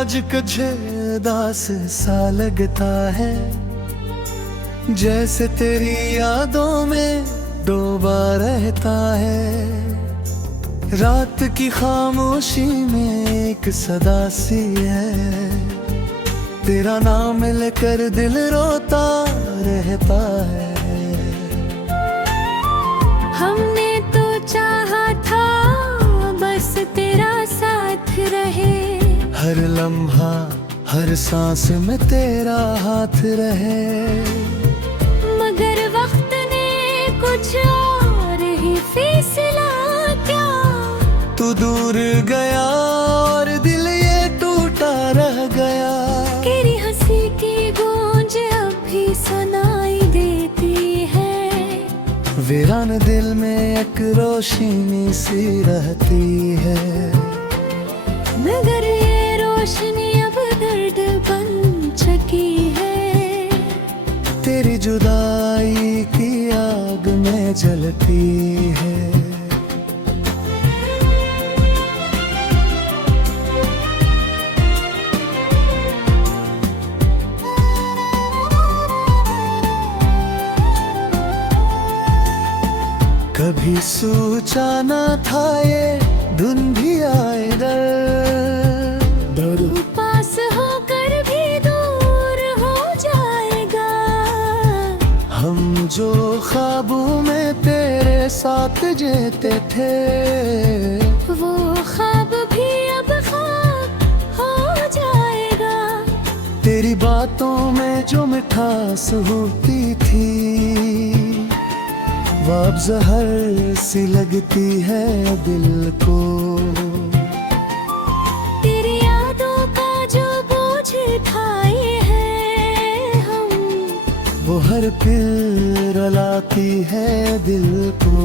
आज कुछ उदास सा लगता है, जैसे तेरी यादों में डूबा रहता है। रात की खामोशी में एक सदा सी है, तेरा नाम लेकर दिल रोता रहता है। हमने तो चाहा था बस तेरा साथ रहे, हर लम्हा हर सांस में तेरा हाथ रहे। मगर वक्त ने कुछ और ही फैसला क्या, तू दूर गया और दिल ये टूटा रह गया। तेरी हंसी की गूंज अब भी सुनाई देती है, वीरान दिल में एक रोशनी सी रहती है। मगर ये रोशनी अब दर्द बन चुकी है, तेरी जुदाई की आग में जलती है। कभी सोचा न था ये धुन भी आए दर पास होकर भी दूर हो जाएगा। हम जो ख्वाबों में तेरे साथ जीते थे, वो ख्वाब भी अब ख्वाब हो जाएगा। तेरी बातों में जो मिठास होती थी, वो अब जहर सी लगती है दिल को। तेरी यादों का जो बोझ उठाए हैं हम, वो हर पल रुलाती है दिल को।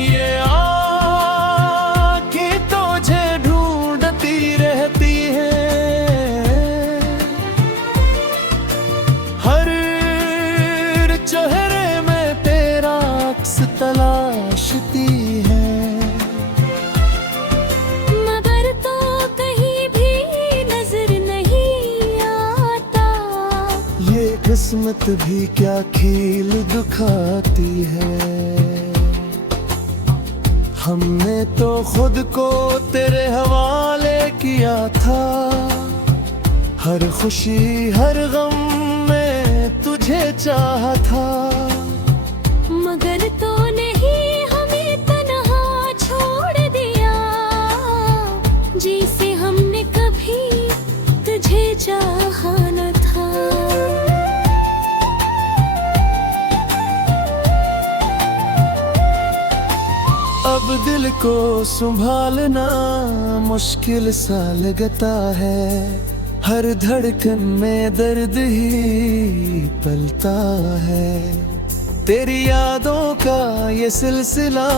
ये आँखें तुझे ढूंढती रहती है, हर चेहरे में तेरा अक्स तलाशती है। मगर तो कहीं भी नजर नहीं आता, ये किस्मत भी क्या खेल दिखाती है। हमने तो खुद को तेरे हवाले किया था, हर खुशी हर गम में तुझे चाहा था। मगर तो नहीं हमें तन्हा छोड़ दिया, जिसे हमने कभी तुझे चाहा न था। अब दिल को संभालना मुश्किल सा लगता है, हर धड़कन में दर्द ही पलता है। तेरी यादों का ये सिलसिला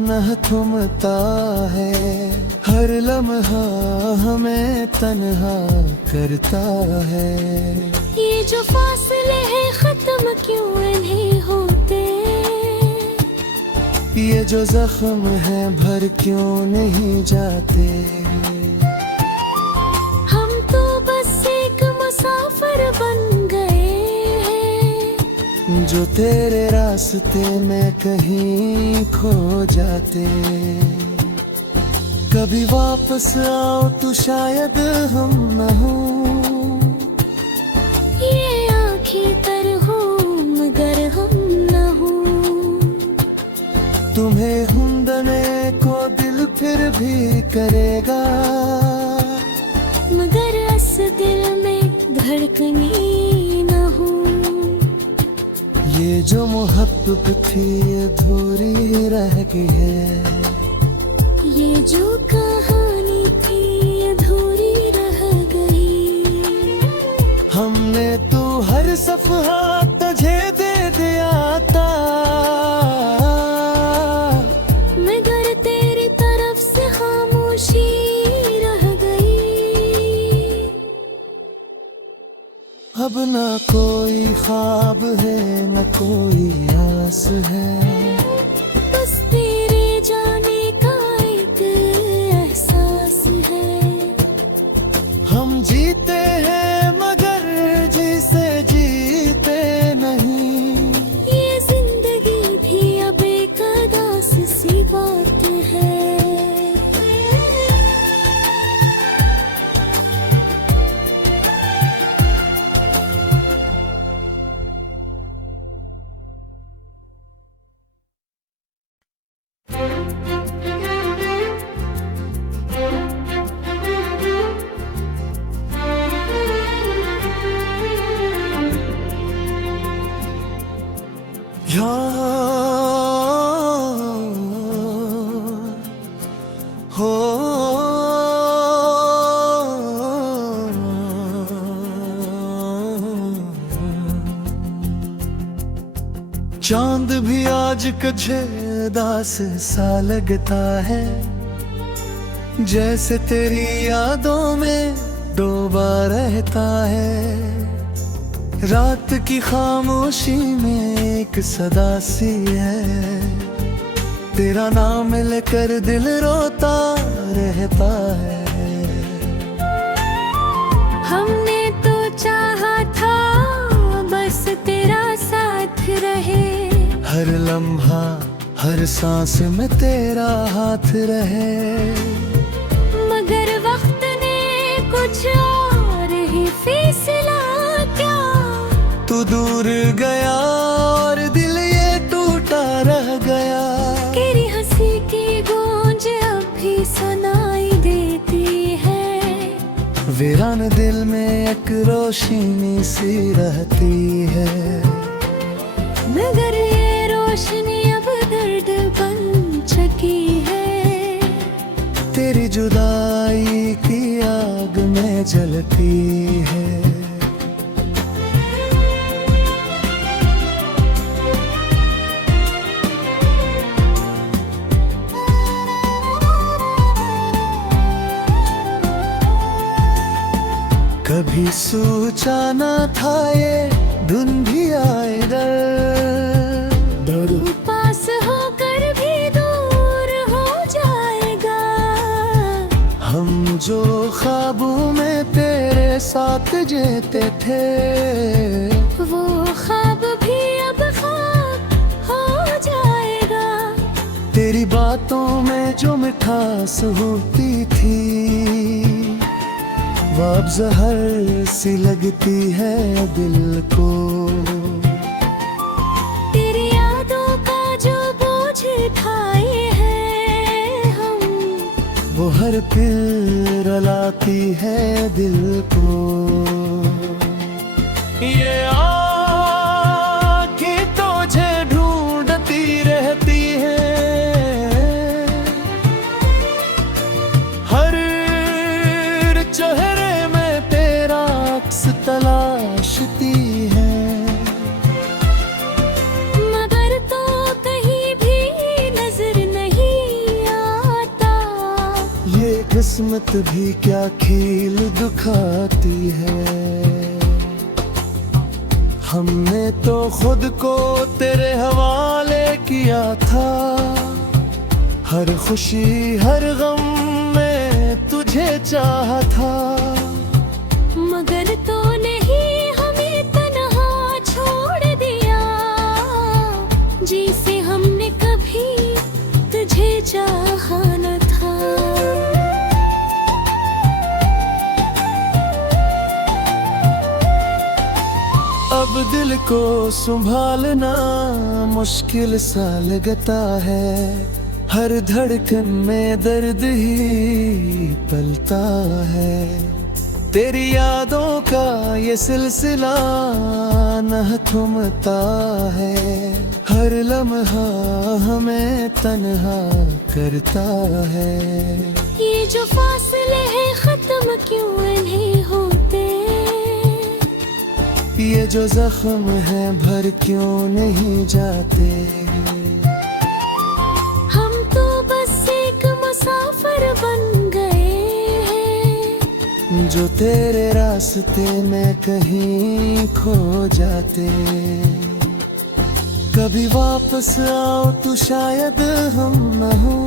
न थमता है, हर लम्हा हमें तन्हा करता है। ये जो फासले हैं खत्म क्यों नहीं होते, ये जो जख्म है भर क्यों नहीं जाते। हम तो बस एक मुसाफिर बन गए हैं, जो तेरे रास्ते में कहीं खो जाते। कभी वापस आओ तो शायद हम न हो, ये आँखें तर हो मगर हम न हो। तुम्हें ढूंढने को दिल फिर भी करेगा, मगर इस दिल में धड़कनी न हो। ये जो मोहब्बत थी अधूरी रह गई है, ये जो कहानी थी अधूरी रह गई। हमने तो हर सफहा तुझे दे दिया था, मगर तेरी तरफ से खामोशी रह गई। अब न कोई ख्वाब है न कोई आस है, बस तेरे जाने का एक एहसास है। जीते हैं मगर जिसे जीते नहीं। ये जिंदगी भी अब एक अदास सी बात है। हो चांद भी आज कुछ उदास सा लगता है, जैसे तेरी यादों में डूबा रहता है। रात की खामोशी में एक सदा सी है, तेरा नाम लेकर दिल रोता रहता है। हमने तो चाहा था बस तेरा साथ रहे, हर लम्हा हर सांस में तेरा हाथ रहे। मगर वक्त ने कुछ और ही फैसला किया। तू दूर गया और दिल ये टूटा रह गया। तेरी हंसी की गूंज अब भी सुनाई देती है, वीरान दिल में एक रोशनी सी रहती है। मगर ये रोशनी अब दर्द बन चुकी है। तेरी जुदाई की आग में जलती है। कभी सोचा न था ये धुन भी आएगा, पास होकर भी दूर हो जाएगा। हम जो ख्वाबों में तेरे साथ जीते थे, वो ख्वाब भी अब ख्वाब हो जाएगा। तेरी बातों में जो मिठास होती थी, वो अब जहर सी लगती है दिल को। तेरी यादों का जो बोझ उठाए हैं हम, वो हर पल रुलाती है दिल को। ये आँखें तुझे ढूंढती रहती हैं, हर चेहरे में तेरा अक्स तलाशती है। मगर तो कहीं भी नजर नहीं आता। ये किस्मत भी क्या खेल दिखाती है। हमने तो खुद को तेरे हवाले किया था, हर खुशी हर गम में तुझे चाहा था। मगर तो नहीं हमें तन्हा छोड़ दिया, जिसे हमने कभी तुझे चाहा न था। अब दिल को संभालना मुश्किल सा लगता है, हर धड़कन में दर्द ही पलता है। तेरी यादों का ये सिलसिला न थमता है, हर लम्हा हमें तन्हा करता है। ये जो फासले हैं खत्म क्यों नहीं होते, ये जो जख्म है भर क्यों नहीं जाते। हम तो बस एक मुसाफिर बन गए हैं, जो तेरे रास्ते में कहीं खो जाते। कभी वापस आओ तो शायद हम न हो,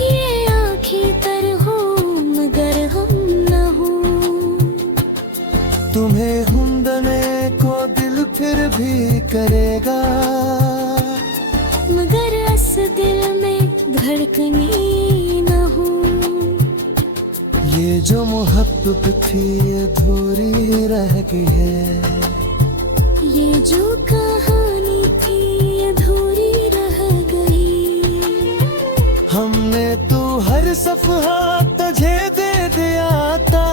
ये आखिर तर हो मगर हम न धड़कनी न हूँ। ये जो मोहब्बत थी अधूरी रह गई है। ये जो कहानी थी अधूरी रह गई। हमने तो हर सफहा तुझे दे दिया था,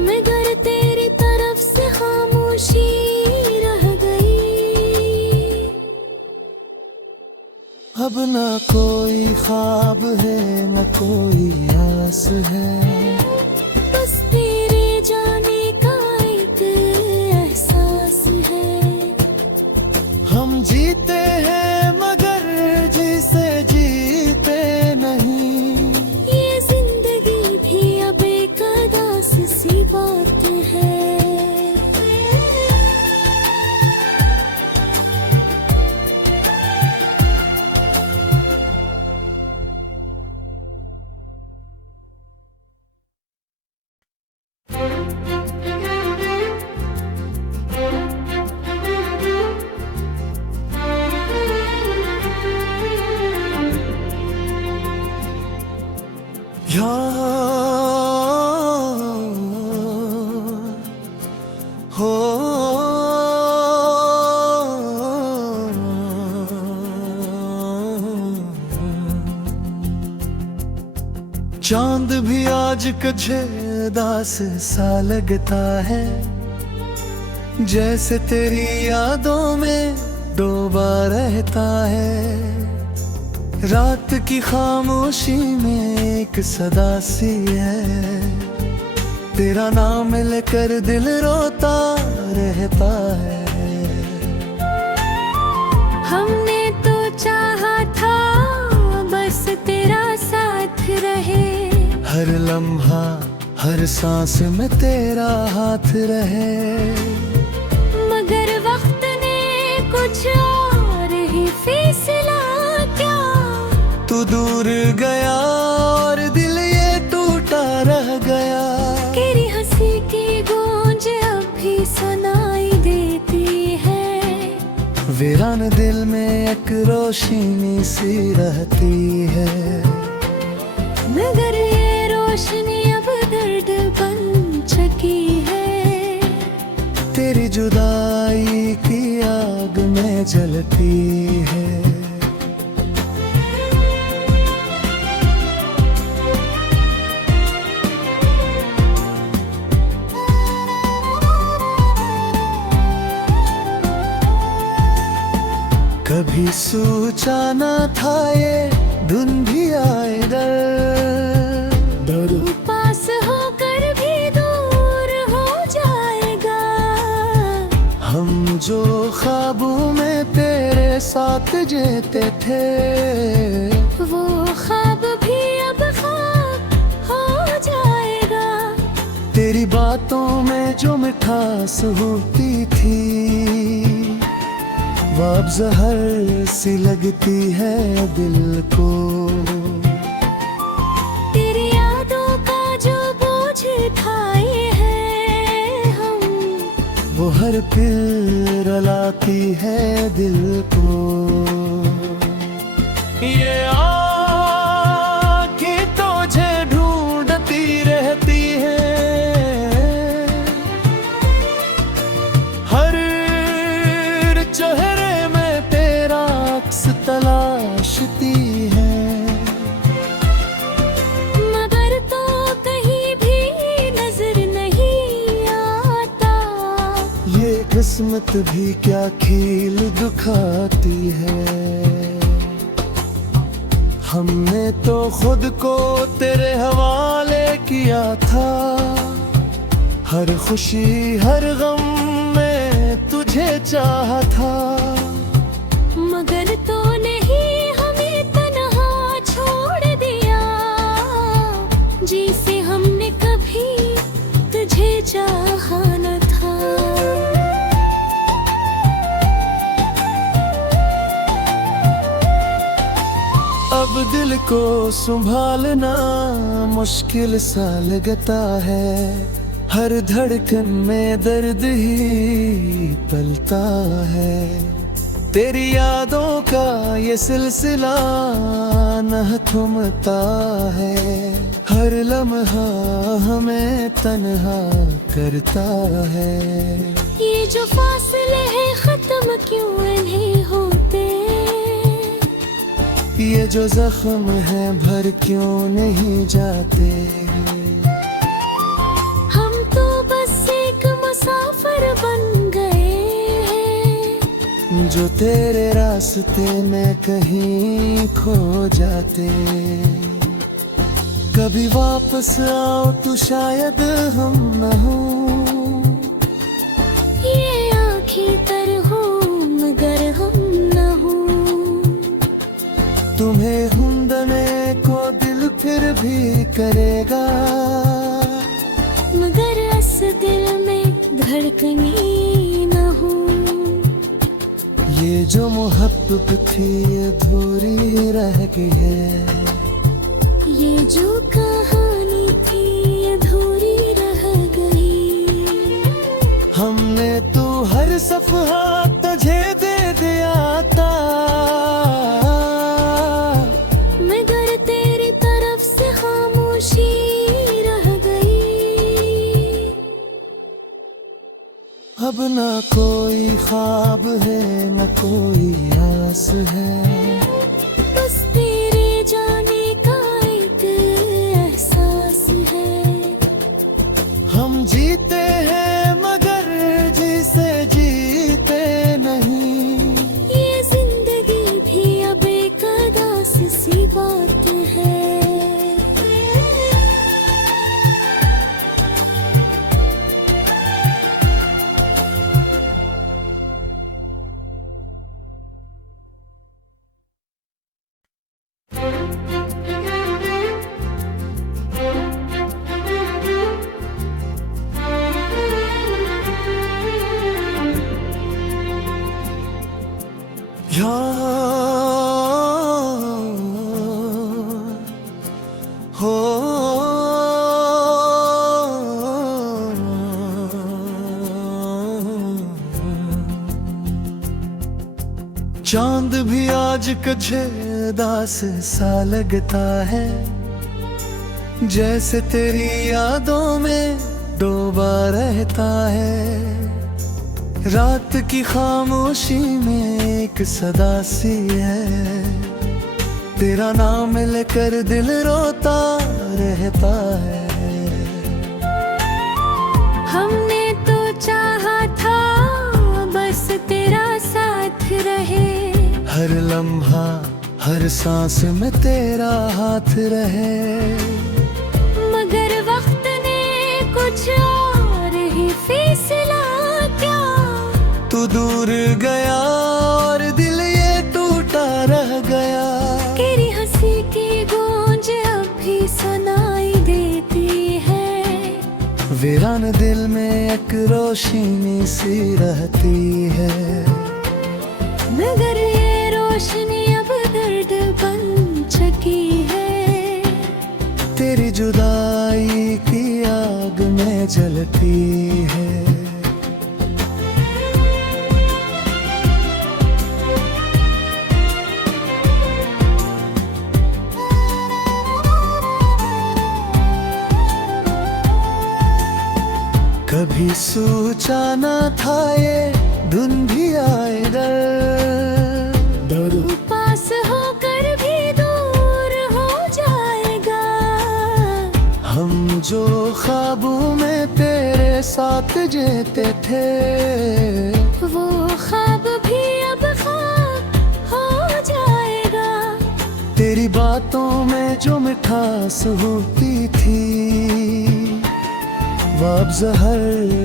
मगर तेरी तरफ से खामोशी रह गई। अब ना कोई ख्वाब है न कोई आस है, बस तेरे जाने का एक एहसास है। हम जीते हैं मगर जी से जीते नहीं। ये जिंदगी भी अब एक अदास सी बात है। हो चांद भी आज कुछ उदास सा लगता है, जैसे तेरी यादों में डूबा रहता है। रात की खामोशी में एक सदा सी है, तेरा नाम लेकर दिल रोता रहता है। हमने तो चाहा था बस तेरा साथ रहे, हर लम्हा हर सांस में तेरा हाथ रहे। मगर वक्त ने कुछ और ही फैसला किया। तू दूर गया और दिल ये टूटा रह गया। तेरी हंसी की गूंज अब भी सुनाई देती है, वीरान दिल में एक रोशनी सी रहती है। मगर ये रोशनी अब दर्द बन चुकी है। तेरी जुदाई की आग में जलती है। कभी सोचा न था ये दिन भी आएगा, पास होकर भी दूर हो जाएगा। हम जो ख्वाबों में तेरे साथ जीते थे, वो ख्वाब भी अब ख्वाब हो जाएगा। तेरी बातों में जो मिठास होती थी, वो अब जहर सी लगती है दिल को। तेरी यादों का जो बोझ उठाए हैं हम, वो हर पल रुलाती है दिल को। ये आँखें तुझे ढूंढती रहती हैं, हर चेहरे में तेरा अक्स तलाशती है। मगर तो कहीं भी नजर नहीं आता। ये किस्मत भी क्या खेल दिखाती है। हमने तो खुद को तेरे हवाले किया था, हर खुशी हर गम में तुझे चाहा था। मगर तो नहीं हमें तन्हा छोड़ दिया, जिसे हमने कभी तुझे चाहा न था। अब दिल को संभालना मुश्किल सा लगता है, हर धड़कन में दर्द ही पलता है। तेरी यादों का ये सिलसिला न थमता है, हर लम्हा हमें तन्हा करता है। ये जो फासले हैं खत्म क्यों नहीं होते, ये जो जख्म है भर क्यों नहीं जाते। हम तो बस एक मुसाफिर बन गए हैं, जो तेरे रास्ते में कहीं खो जाते। कभी वापस आओ तो शायद हम न हो, ये आँखें तर हो मगर हम न हो। तुम्हें ढूंढने को दिल फिर भी करेगा, मगर इस दिल में धड़कनी न हो। ये जो मोहब्बत थी अधूरी रह गई है, ये जो कहानी थी अधूरी रह गई। हमने तो हर सफहा तुझे दे दिया था, मगर तेरी तरफ से खामोशी रह गई। अब ना कोई ख्वाब है न कोई आस है, बस तेरे जाने का एक एहसास है। हम जीते हैं मगर जी से जीते नहीं। ये जिंदगी भी अब एक अदास सी बात है। हो चांद भी आज कुछ उदास सा लगता है, जैसे तेरी यादों में डूबा रहता है। रात की खामोशी में एक सदा सी है, तेरा नाम लेकर दिल रोता रहता है। हमने तो चाहा था बस तेरा साथ रहे, हर लम्हा हर सांस में तेरा हाथ रहे। मगर वक्त ने कुछ और ही फैसला किया। तू दूर गया और दिल ये टूटा रह गया। तेरी हंसी की गूंज अब भी सुनाई देती है, वीरान दिल में एक रोशनी सी रहती है। मगर ये रोशनी अब दर्द बन चुकी है। तेरी जुदाई की आग में जलती है। कभी सोचा न था ये धुन भी आएगा, तू पास होकर भी दूर हो जाएगा। हम जो ख्वाबों में तेरे साथ जीते थे, वो ख्वाब भी अब ख्वाब हो जाएगा। तेरी बातों में जो मिठास होती थी, वो अब जहर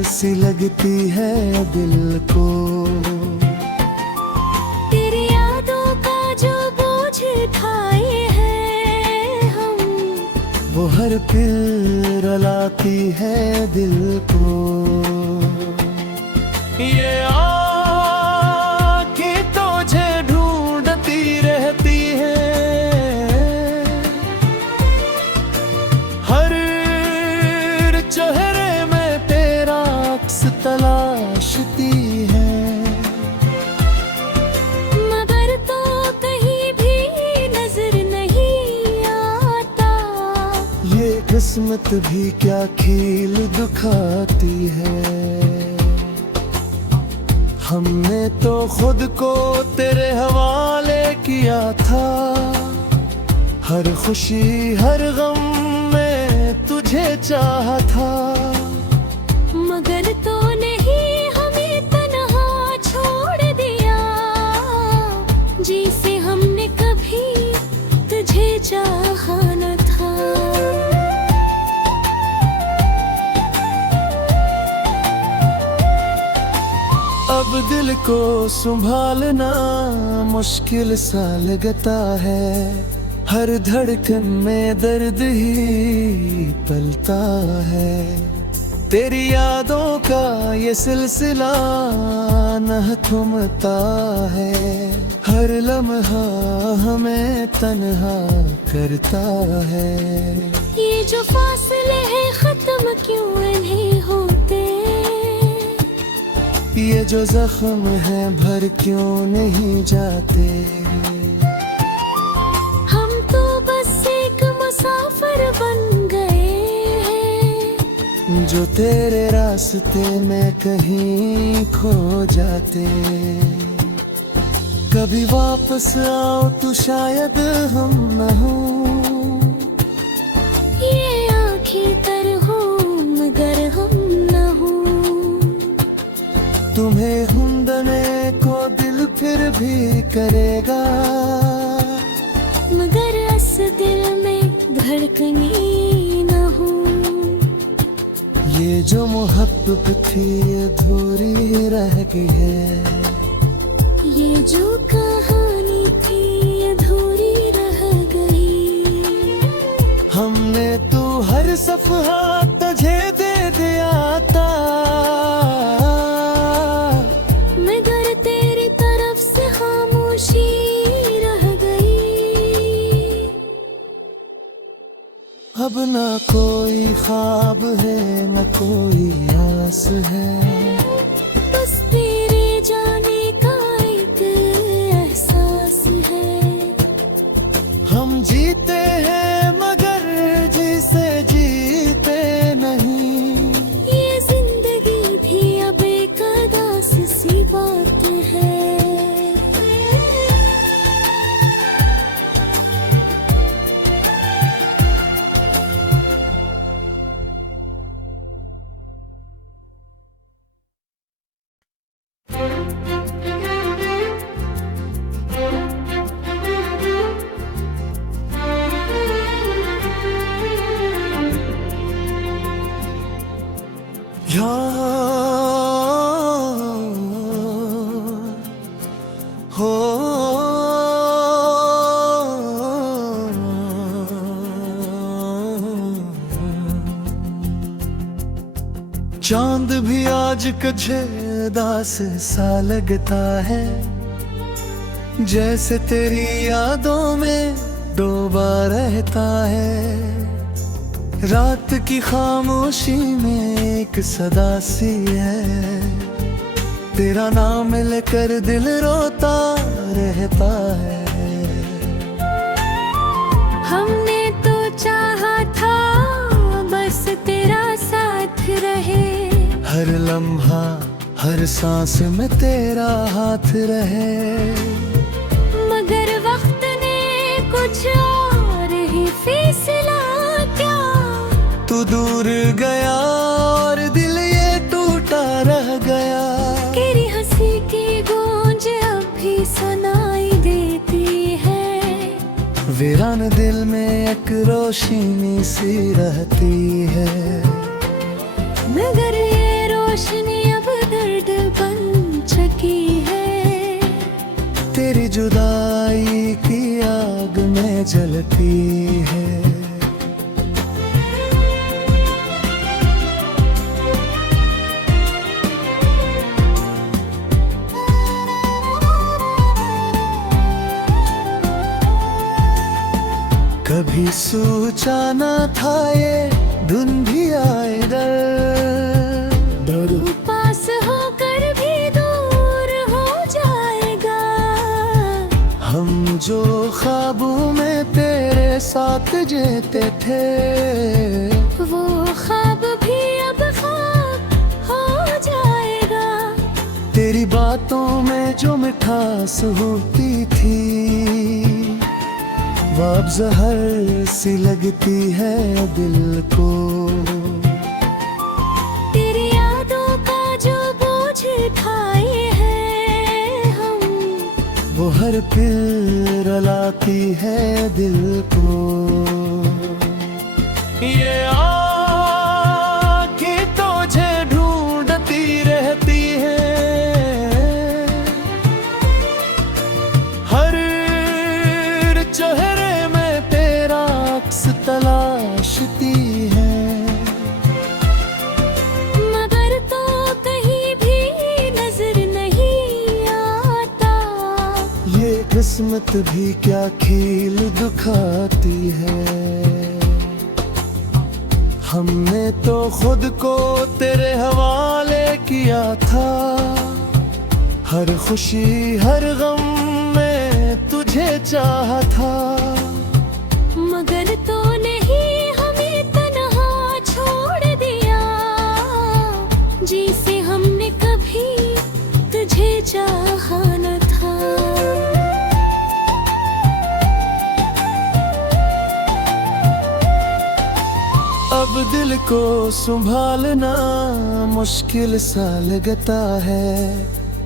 सी लगती है दिल को। तेरी यादों का जो बोझ उठाए हैं हम, वो हर पल रुलाती है दिल को। ये आँखें तुझे ढूंढती रहती है, हर चेहरे में तेरा अक्स तलाशती है। किस्मत भी क्या खेल दिखाती है। हमने तो खुद को तेरे हवाले किया था, हर खुशी हर गम में तुझे चाहा था। मगर तो नहीं हमें तन्हा छोड़ दिया, जिसे हमने कभी तुझे चाहा न था। अब दिल को संभालना मुश्किल सा लगता है, हर धड़कन में दर्द ही पलता है। तेरी यादों का ये सिलसिला न थमता है, हर लम्हा हमें तन्हा करता है। ये जो फासले हैं खत्म क्यों नहीं होते, ये जो जख्म है भर क्यों नहीं जाते। हम तो बस एक मुसाफिर बन गए हैं, जो तेरे रास्ते में कहीं खो जाते। कभी वापस आओ तो शायद हम न हो, ये आँखें तर हो मगर हम न हो। तुम्हें ढूंढने को दिल फिर भी करेगा, मगर इस दिल में धड़कनी न हो। ये जो मोहब्बत थी अधूरी रह गई है, ये जो कहानी थी अधूरी रह गई। हमने तो हर सफहा तुझे दे दिया था, मगर तेरी तरफ से खामोशी रह गई। अब ना कोई ख्वाब है न कोई आस है, बस तेरे जाने का एक एहसास है। हम जीते हैं मगर जिसे जीते नहीं। ये जिंदगी भी अब एक अदास सी बात है। हो चांद भी आज कुछ उदास सा लगता है, जैसे तेरी यादों में डूबा रहता है। रात की खामोशी में एक सदा सी है, तेरा नाम लेकर दिल रोता रहता है। हमने तो चाहा था बस तेरा साथ रहे, हर लम्हा हर सांस में तेरा हाथ रहे। मगर वक्त ने कुछ और ही फैसला किया। तू दूर गया और दिल ये टूटा रह गया। तेरी हंसी की गूंज अब भी सुनाई देती है, वीरान दिल में एक रोशनी सी रहती है। मगर ये रोशनी अब दर्द बन चुकी है। तेरी जुदाई की आग में जलती है। कभी सोचा न था ये धुन भी आए डर पास होकर भी दूर हो जाएगा। हम जो ख्वाबों में तेरे साथ जीते थे, जो मिठास होती थी वो अब जहर सी लगती है दिल को। तेरी यादों का जो बोझ उठाए हैं हम, वो हर पल रुलाती है दिल को। ये आँखें तुझे ढूंढती रहती है, हर चेहरे में तेरा अक्स तलाशती है। मगर तो कहीं भी नजर नहीं आता, ये किस्मत भी क्या खेल दिखाती है। हमने तो खुद को तेरे हवाले किया था, हर खुशी हर गम में तुझे चाहा था। मगर तो नहीं हमें तन्हा छोड़ दिया, जिसे हमने कभी तुझे चाहा न था। अब दिल को संभालना मुश्किल सा लगता है,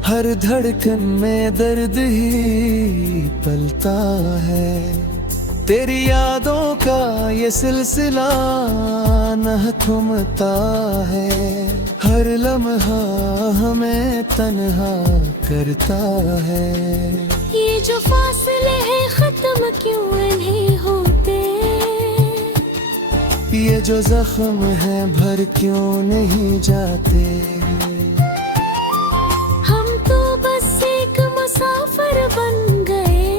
हर धड़कन में दर्द ही पलता है। तेरी यादों का ये सिलसिला न थमता है, हर लम्हा हमें तन्हा करता है। ये जो फासले हैं खत्म क्यों नहीं होते, ये जो जख्म है भर क्यों नहीं जाते। हम तो बस एक मुसाफिर बन गए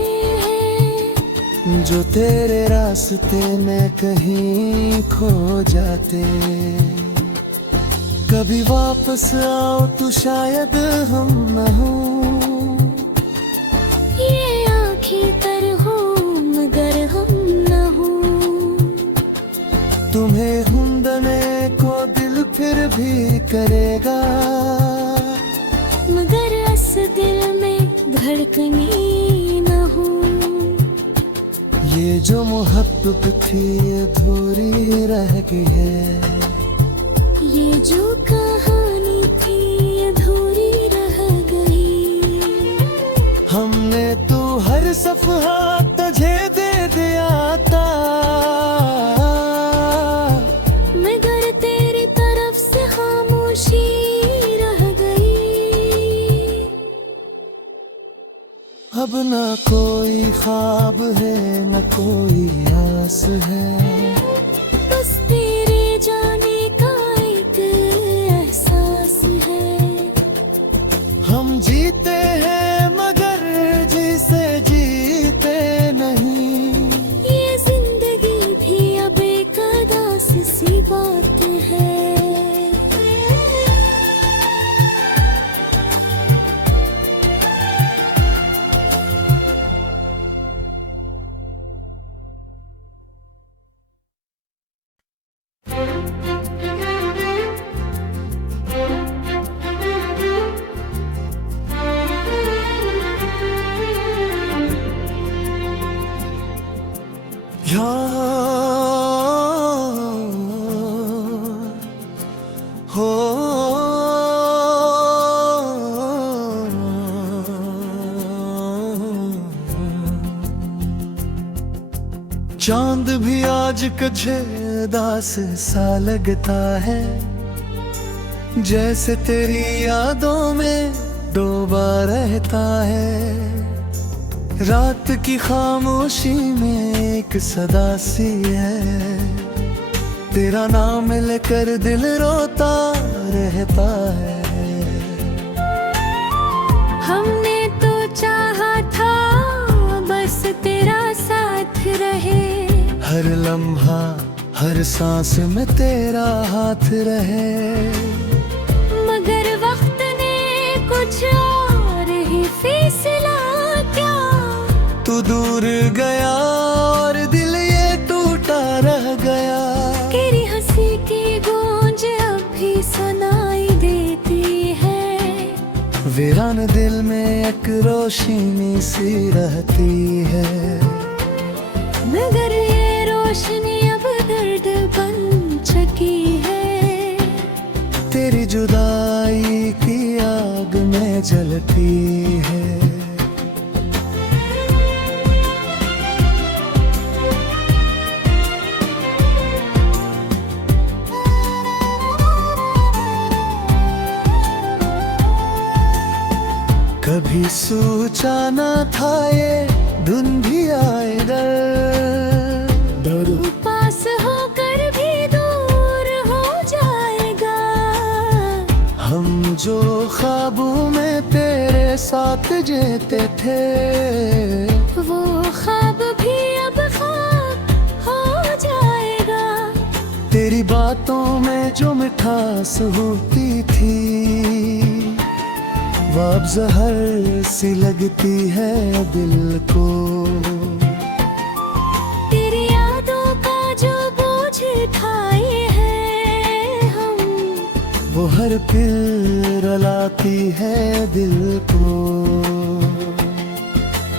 हैं, जो तेरे रास्ते में कहीं खो जाते। कभी वापस आओ तो शायद हम न हो, ये आँखें तर हो मगर हम न हो। तुम्हें ढूंढने को दिल फिर भी करेगा, मगर इस दिल में धड़कनी न हो। ये जो मोहब्बत थी ये अधूरी रह गई है, ये जो कहानी थी अधूरी रह गई। हमने तो हर सफहा तुझे दे दिया था, मगर तेरी तरफ से खामोशी रह गई। अब ना कोई ख्वाब है न कोई आस है, बस तेरे जाने का एक एहसास है। हम जीते हैं मगर जिसे जीते नहीं। ये जिंदगी भी अब एक अदास सी बात है। हो चांद भी आज कुछ उदास सा लगता है, जैसे तेरी यादों में डूबा रहता है। रात की खामोशी में एक सदा सी है, तेरा नाम लेकर दिल रोता रहता है। हमने तो चाहा था बस तेरा साथ रहे, हर लम्हा हर सांस में तेरा हाथ रहे। मगर वक्त ने कुछ और ही फैसला किया। तू दूर गया और दिल ये टूटा रह गया। तेरी हंसी की गूंज अब भी सुनाई देती है, वीरान दिल में एक रोशनी सी रहती है, मगर ये रोशनी अब दर्द बन चुकी है। तेरी जुदाई की आग में जलती है। कभी सोचा न था ये दिन भी आएगा, पास होकर भी दूर हो जाएगा। हम जो ख्वाबों में तेरे साथ जीते थे, वो ख्वाब भी अब ख्वाब हो जाएगा। तेरी बातों में जो मिठास होती थी, वो अब जहर सी लगती है दिल को। तेरी यादों का जो बोझ उठाए हैं हम, वो हर पल रुलाती है दिल को।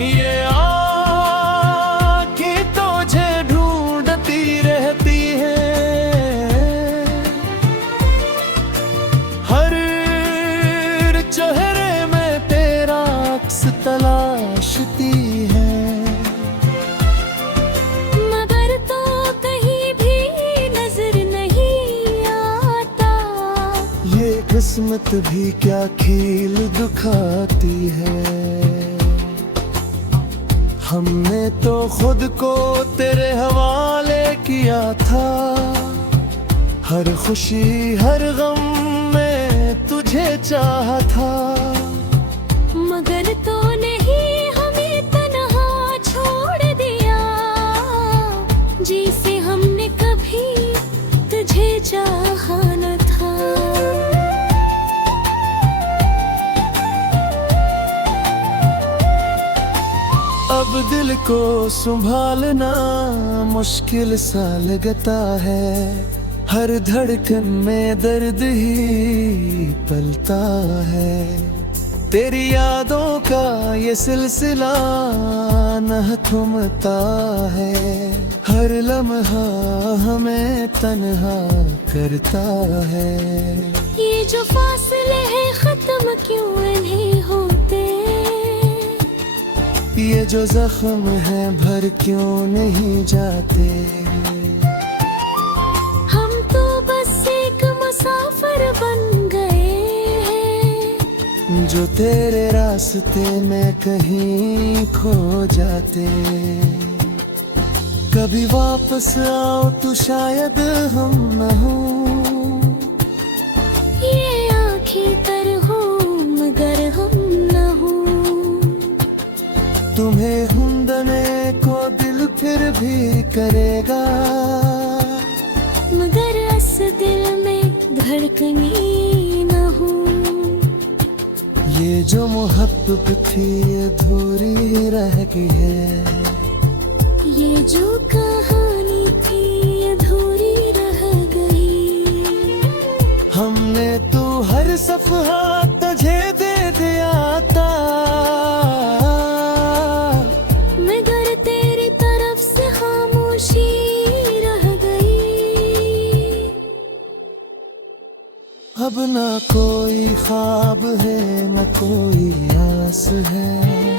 ये आँखें तुझे ढूंढती रहती है, हर चेहरे में तेरा अक्स तलाशती है। मगर तो कहीं भी नजर नहीं आता। ये किस्मत भी क्या खेल दिखाती है। हमने तो खुद को तेरे हवाले किया था, हर खुशी हर गम में तुझे चाहा था। मगर तो नहीं हमें तन्हा छोड़ दिया, जिसे हमने कभी तुझे चाहा न था। अब दिल को संभालना मुश्किल सा लगता है, हर धड़कन में दर्द ही पलता है। तेरी यादों का ये सिलसिला न थमता है, हर लम्हा हमें तन्हा करता है। ये जो फासले हैं खत्म क्यों नहीं होते, ये जो जख्म है भर क्यों नहीं जाते। हम तो बस एक मुसाफिर बन गए हैं, जो तेरे रास्ते में कहीं खो जाते। कभी वापस आओ तो शायद हम न हो, ये आँखें तर हो मगर हम न हो। तुम्हें ढूंढने को दिल फिर भी करेगा, मगर इस दिल में धड़कनी न हो। ये जो मोहब्बत थी अधूरी रह गई है, ये जो कहानी थी अधूरी रह गई। हमने तो हर सफहा तुझे दे दिया था, मगर तेरी तरफ से खामोशी रह गई। अब ना कोई ख्वाब है न कोई आस है।